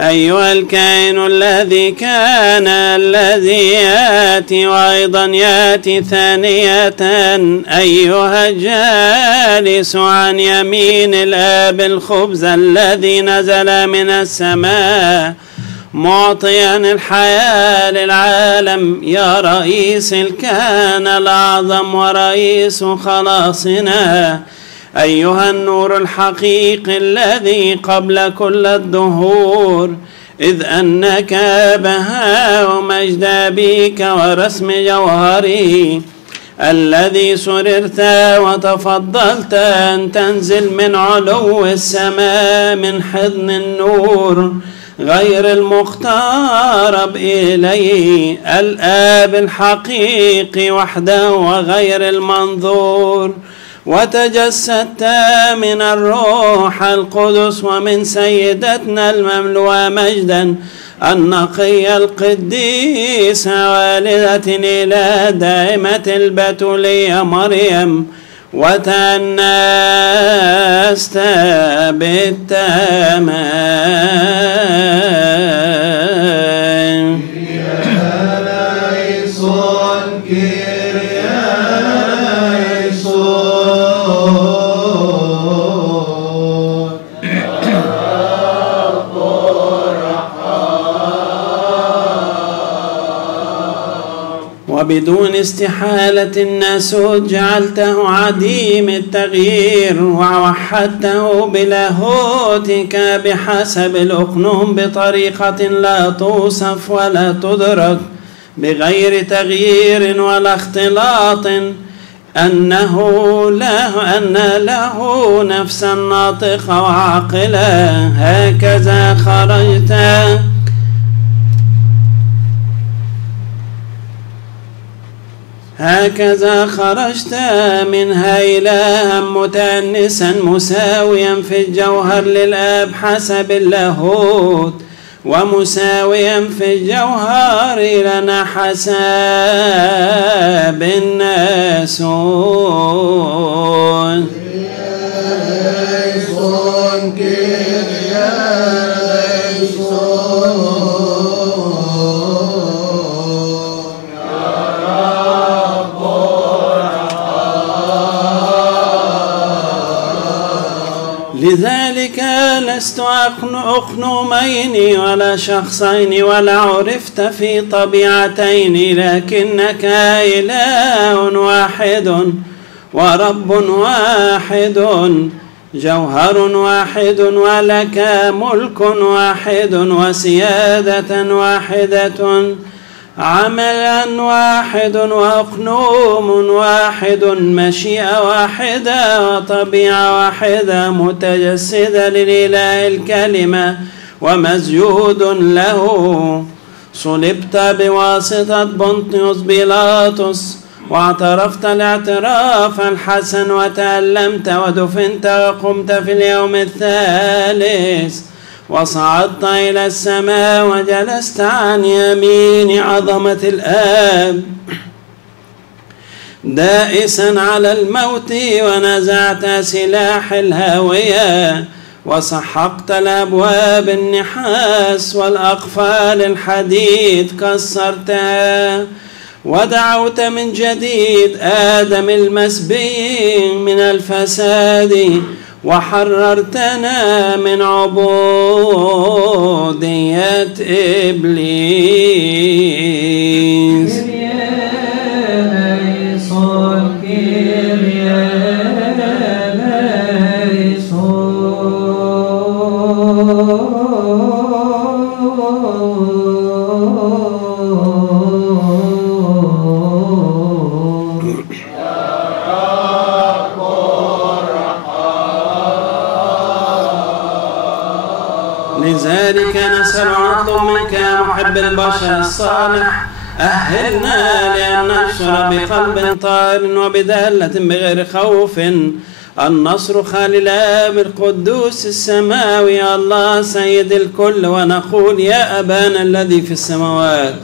أيها الكائن الذي كان الذي يأتي وأيضا يأتي ثانية، أيها الجالس عن يمين الآب الخبز الذي نزل من السماء معطيا الحياة للعالم، يا رئيس الكهنة الأعظم ورئيس خلاصنا، أيها النور الحقيقي الذي قبل كل الدهور، إذ أنك بهاء مجد أبيك ورسم جوهره الذي سررت وتفضلت أن تنزل من علو السماء من حضن النور غير المقترب إليه، الآب الحقيقي وحده وغير المنظور، وتجسدت من الروح القدس ومن سيدتنا المملوءة مجدا النقي القديس والدة الإله دائمة البتولية مريم، وتأنست بالتمام. وبدون استحالة الناسوت جعلته عديم التغيير، ووحدته بلاهوتك بحسب الأقنوم بطريقة لا توصف ولا تدرك بغير تغيير ولا اختلاط، أن له نفسا ناطقة وعاقلة، هكذا خرجت منها إلها متأنسا مساويا في الجوهر للآب حسب اللاهوت، ومساويا في الجوهر لنا حسب الناسوت. لذلك لست أقنومين ولا شخصين ولا عرفت في طبيعتين، لكنك إله واحد ورب واحد، جوهر واحد، ولك ملك واحد وسيادة واحدة، عملا واحد وأقنوم واحد، مشيئة واحدة وطبيعة واحدة، متجسدة للإله الكلمة ومسجود له. صلبت بواسطة بنطيوس بيلاطس واعترفت الاعتراف الحسن، وتألمت ودفنت وقمت في اليوم الثالث، وصعدت إلى السماء وجلست عن يمين عظمة الآب، دائسا على الموت، ونزعت سلاح الهاوية، وسحقت الأبواب النحاس والأقفال الحديد كسرتها، ودعوت من جديد آدم المسبي من الفساد، وحررتنا من عبودية إبليس. لذلك نسأل ونطلب منك يا محب البشر الصالح، أهلنا لأن نشر بقلب طاهر وبدالة بغير خوف أن نصرخ للآب القدوس السماوي الله سيد الكل، ونقول يا أبانا الذي في السماوات.